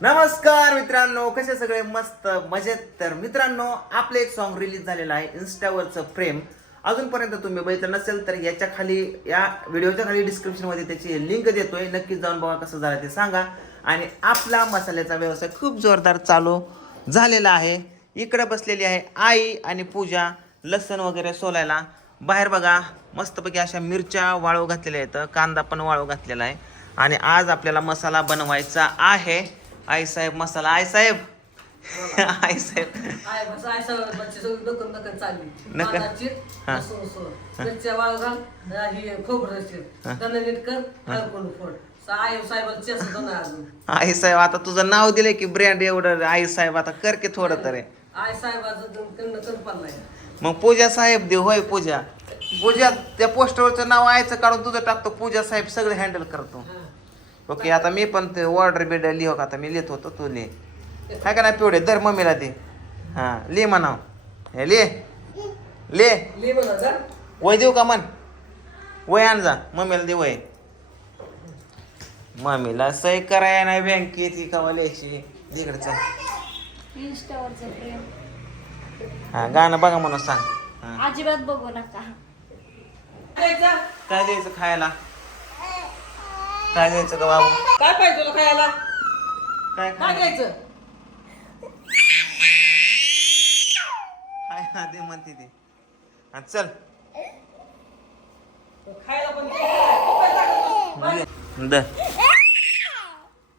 नमस्कार मित्रांनो कसे सगळे? मस्त मजेत. तर मित्रांनो आपलं एक सॉन्ग रिलीज झालेलं आहे इन्स्टावरचं प्रेम. अजूनपर्यंत तुम्ही बघितलं नसेल तर याच्या खाली या व्हिडिओच्या खाली डिस्क्रिप्शनमध्ये त्याची लिंक देतोय. नक्की जाऊन बघा कसं झालं ते सांगा. आणि आपला मसाल्याचा व्यवसाय खूप जोरदार चालू झालेला आहे. इकडे बसलेली आहे आई आणि पूजा लसण वगैरे सोलायला. बाहेर बघा मस्तपैकी अशा मिरच्या वाळू घातलेल्या आहेत. कांदा पण वाळू घातलेला आहे. आणि आज आपल्याला मसाला बनवायचा आहे. आई साहेब मसाला आई साहेब आई साहेब आहे बस आहे सगळं बच्चे सगळी डोकं नकन चालली. नकन? कांदा चिर, हा. लसूण सोड, मिरच्या वाळू घाल आणि हे खोबरं चिर त्यांना नीट कर हळकुंड फोड. सा- आई अजून. साहेब आता तुझं नाव दिलंय की ब्रँड एवढं आई साहेब आता कर की थोडं तरी. आई साहेबाचं कन्न कण पडलाय मग पूजा साहेब दे होय पूजा. पूजा त्या पोस्टरवरचं नाव आयचं काढून तुझं टाकतो पूजा साहेब सगळं हँडल करतो. हा. ओके आता मी पण ते ऑर्डर बिर्डर लिहो का? आता मी लिहित होतो तू लिह. काय का नाही पिवडे? दर मम्मीला दे. हां लिह म्हणाव. हे लिह. लिह. लिह म्हणा जा. वय देऊ का मन वय आण जा. मम्मीला दे वय. मम्मीला सही कराय नाही बँकेची का लिहायची? इकडचं इंस्टावरचं प्रेम. हा गाणं बघा म्हणून सांग. हा. अजिबात बघू नका? काय द्यायचं खायला? काय द्यायचं का बाबू काय पाहिजे तुला खायला काय काय? द्यायचं काय ना दे म्हणते ते हा चल खायला पण दे. काय टाकत बस? दे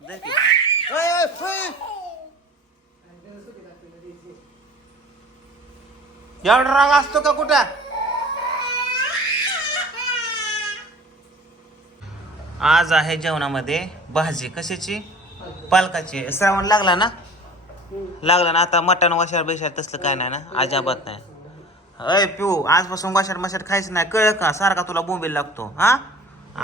दे की. ओय, ओय, ओय. एवढा राग असतो का कुठं आज आहे जेवणामध्ये भाजी. कशाची? पालकाची. श्रावण लागला ना? लागला ना. आता मटण वशार बेशार तसलं काय नाही ना? अजाबात नाही. अय पिऊ आजपासून वाशार मशार खायचं नाही. कळ का? सारखा तुला बोंबील लागतो हा?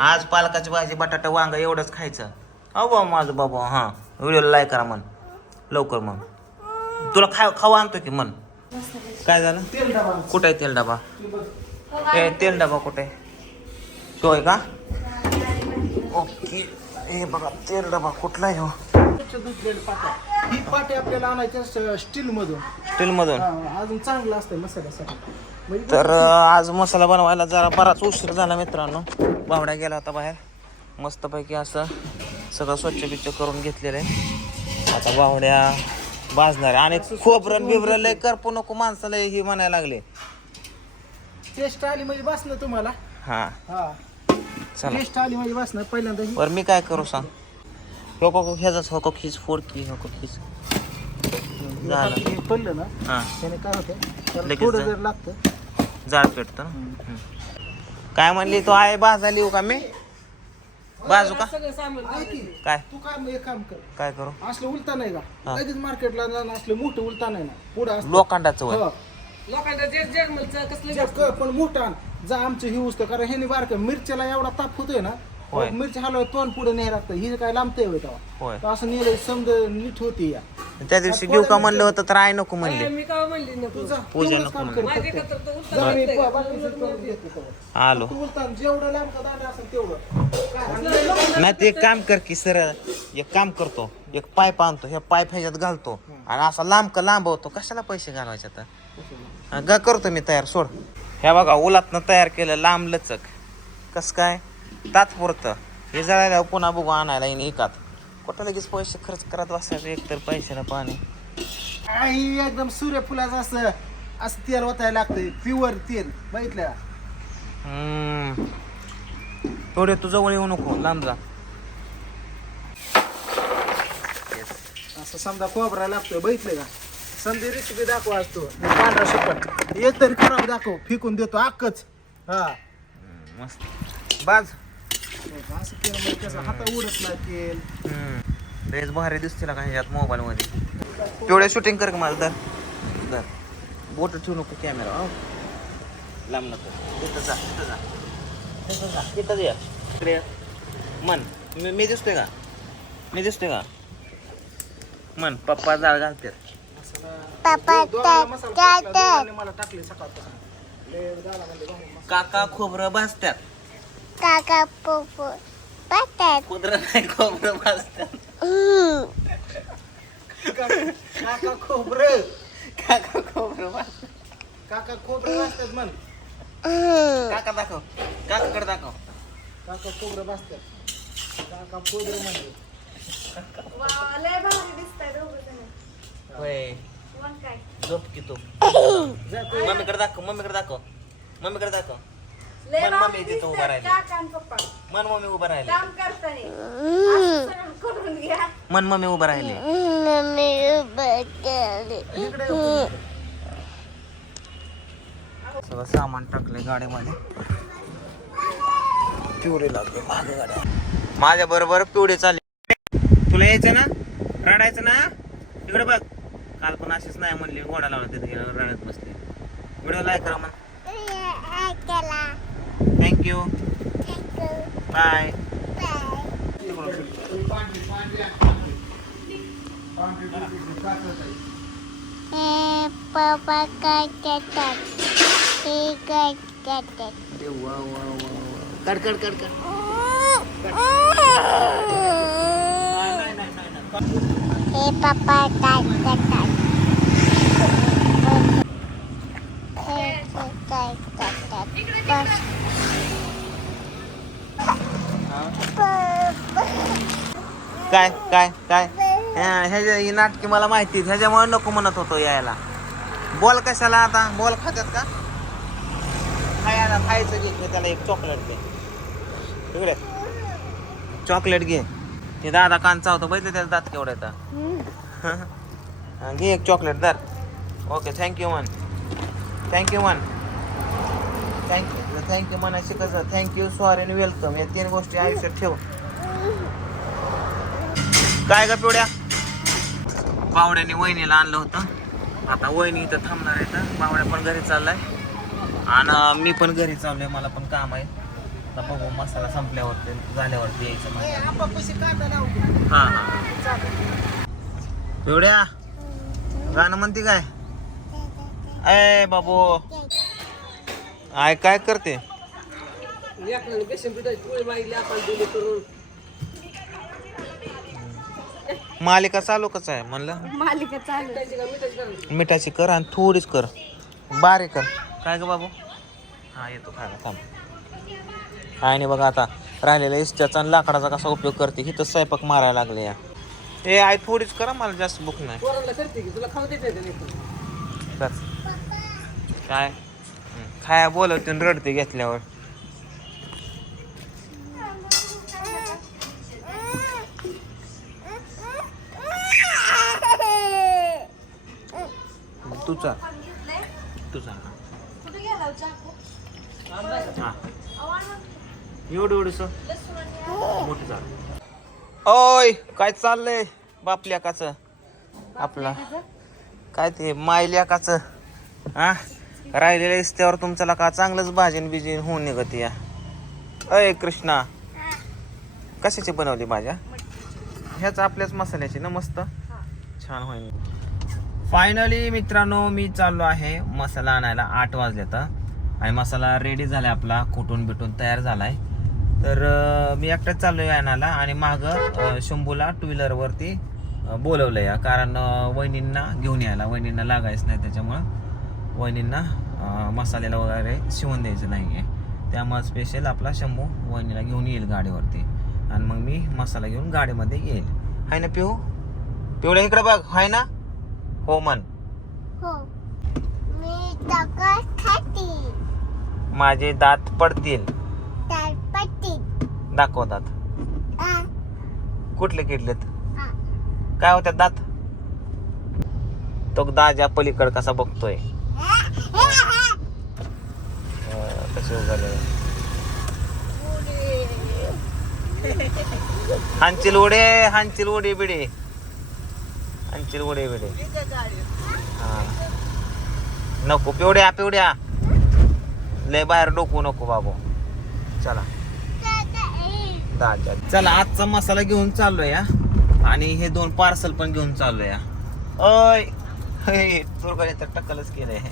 आज पालकाची भाजी बटाटा वांग एवढंच खायचं. अहो बाबा माझं बाबा हां. व्हिडिओला लाईक करा मन लवकर मग तुला खा खावा आणतो की मन काय झालं? कुठे आहे तेल डबा? ए तेल डबा कुठे? तो आहे का? ओके. हे बघा तेल डबा कुठला आहे हो? पाट्या ही पाट्या आपल्याला आणायच्या स्टील मधून. स्टीलमधून अजून चांगलं असतं मसाल्यासाठी. म्हणजे तर अं, आज मसाला बनवायला जरा बराच उशीर झाला मित्रांनो. बावड्या गेला होता बाहेर. मस्तपैकी असं सगळं स्वच्छ बिच्छ करून घेतलेलं आहे. आता बावड्या भाजणार आहे. आणि खोबरं बिबरं लय करपू नको माणसाला हे म्हणायला लागले. टेस्ट आली म्हणजे बसणं तुम्हाला. हा. हा. चला. टेस्ट आली म्हणजे पहिल्यांदा ही- बरं मी काय करू सांग? हो को ह्याचाच हो को खीच फोड की हो को खीच झालं. हे पडलं ना हां. त्याने काय होतं त्याला लगेच थोडं जा. जर लागतं. जाळ पेटतं ना? हम्म. काय म्हणली तो आहे बाजाली येऊ का मी? बाजू का? सगळं सामान ऐक की, काय? तू काय एक काम कर. काय करू? असलं उलटा नाही हा. का लगेच मार्केटला जाणं असलं मोठं उलटा नाही ना. पुढं असतं. लोखंडाचं वय. हो. लोकांना जे कसलं पण मोठा आण. जा आमचं ही उचतं कारण ह्याने बारक मिरच्याला एवढा ताप होतोय ना होय. मिरची हलवाय तोंड पुढे नाही लागतं ही काय लांबतंय होय तेव्हा होय तर असं नेलं समज नीट होती या त्या दिवशी घेऊ का म्हणलं होतं तर आई नको म्हणले. मी काय म्हणली ना तुझा पूजा नको माझे. एकत्र तर मी बाकीचं करून तेव्हा. आलो. तू बोलता जेवढं लांब का दांडा असेल तेवढं. काय आणि नाही ते एक काम कर की सर एक काम करतो. एक पाईप आणतो ह्या पाईप ह्याच्यात घालतो. आणि असा लांब का लांब होतो कशाला पैसे घालवायचे आता? हा, ग करतो मी तयार सोड. ह्या बघा उलातनं तयार केलं लांब लचक. कस काय? तात्पुरतं. हे जळायला पुन्हा बघू आणायला येईन एकात. कुठं लगेच पैसे खर्च करत बसायचं एक तर पैशाला पाणी. काही एकदम सूर्यफुलाचं असं असं तेल ओतायला लागतंय. प्युअर तेल बघितलं? का? हम्म. थोडे तू जवळ येऊ नको लांब जा. असं समजा खोबरा लागतोय बघितलं का? समजा रेसिपी दाखव आज तू. पांढरा सुकट एक तरी खराब दाखव फेकून देतो अक्कच हा. मस्त. बाज. असं केलं म्हणजे कसं हाता उडत नाही तेल ड्रेस भारी दिसते ना का ह्याच्यात मोबाईल मध्ये. तेवढे शूटिंग कर का मला दर दर बोट ठेवू नको कॅमेरा हो. लांब नको. तिथं जा तिथं जा. तिथं जा तिथं या इकडे. मन मी मी दिसतोय का? मी दिसतोय का? मन पप्पा जाळ घालतात मला टाकले सकाळपासून. म्हणजे. काका खोबरं भाजतात काका पोपो पातात खोबरं नाही खोबरं भाजतात काका खोबरं. काका खोबरं वाच. काका खोबरं वाजतात म्हण. काका दाखव. काकाकडे दाखव. काका खोबरं वाजतात काका खोबरं म्हणजे. वा, लय भारी दिसताय दोघं. होय. मग काय? झोप की तू. जा तू. मम्मीकडे दाखव मम्मीकडे दाखव. मम्मीकडे दाखव. लय मन मम्मी तिथं उभा राहिली. पप्पा? मन मम्मी उभा राहिले. काम करताना. असं सगळं करून घ्या. मन मम्मी उभा राहिले. इकडे ये. सगळं सामान टाकलंय गाडीमध्ये. पिवळे लागले मागे गाड्या माझ्या बरोबर पिवळे चालले. तुला यायचं ना? रडायचं ना? इकडे बघ. काल पण अशीच नाही म्हणली. घोडा लावला तिथे गेल्यावर रडत बसली. व्हिडिओ लाईक करा मग थँक्यू बाय पप्पा काय करतात ते काय करतात कट कट कट कट हे पप्पा काय करतात हे काय करतात बस काय काय काय? ह्याच्या ही नाटकी मला माहिती आहेत. ह्याच्यामुळे नको म्हणत होतो यायला. बॉल कशाला आता? बॉल खात्यात का? खायला खायचं घे त्याला एक चॉकलेट घे तिकडे चॉकलेट घे. हे दादा कान चावतो बघितलं त्याचा दात केवढा येतं घे एक चॉकलेट दर ओके थँक्यू मन थँक्यू मन थँक्यू थँक्यू म्हणायची कसं थँक्यू सॉरी आणि वेलकम या तीन गोष्टी आयुष्यात ठेव. काय ग पिवड्या? बावड्याने वहिनीला आणलं होतं. आता वहिनी इथं थांबणार आहे तर बावड्या पण घरी चाललाय. आणि मी पण घरी चाललोय मला पण काम आहे. आता बघू मसाला संपल्यावरती झाल्यावरती यायचं हा हा पिवड्या गाणं म्हणते काय? अय बाबू. आय काय करते? आपण दिली करून. मालिका चालू कच आहे म्हणलं. मालिका चालू मिठाची करा आणि थोडीच कर. बारीक कर. काय ग बाबू? हा येतो खायला थांब. काय नाही बघा आता राहिलेल्या इस्त्याचा आणि लाकडाचा कसा उपयोग करते हिथं स्वयंपाक मारायला लागले या. ए आई थोडीच करा मला जास्त भूक नाही. काय? हं, खाया बोलवते आणि रडते घेतल्यावर. तुझा. तुझा हो. एवढं एवढंस मोठी झाड ओय काय चाललंय बापल्याकाच आपला. काय ते मायल्याकाच हा? राहिलेल्या इस्त्यावर तुमच्याला का चांगलंच भाजीन बिजीन होऊन निघत या. अय कृष्णा. कशाची बनवली भाज्या? ह्याच आपल्याच मसाल्याची ना मस्त? छान होईल फायनली मित्रांनो मी चाललो आहे मसाला आणायला. आठ वाजले तर आणि मसाला रेडी झाला आपला कुटून बिटून तयार झालाय. तर मी एकटाच चाललोय आणायला आणि माग शंभूला टू व्हीलरवरती बोलवलं या कारण वहिनींना घेऊन यायला. वहिनींना लागायचं नाही त्याच्यामुळं. वहिनींना मसाल्याला वगैरे शिवून द्यायचं नाही आहे त्यामुळे स्पेशल आपला शंभू वहिनीला घेऊन येईल गाडीवरती. आणि मग मी मसाला घेऊन गाडीमध्ये येईल. हाय ना पिऊ? पिवळ्या इकडे बघ. आहे ना? हो मन हो. मी दगड खाते माझे दात पडतील. तालपट्टी दाखवतात आ. कुठले किडलेत? आ. काय होत्यात दात? तो दाजा पलीकड कसा बघतोय? अं, कसे उगाले हांचील उडे हांचील उडे बिडे. आणि चिरवडे बिडे. हा. नको पिवड्या पिवड्या. लय बाहेर डोकू नको बाबू. चला. दादा चला आजचा मसाला घेऊन चाललोय. या आणि हे दोन पार्सल पण घेऊन चाललोय. या ओय तुरकडे तर टक्कलच केलंय. हे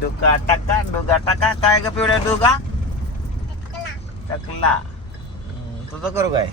डुका टाका डुगा टाका काय ग पिवड्या डुगा? टकला. तुझं करू काय?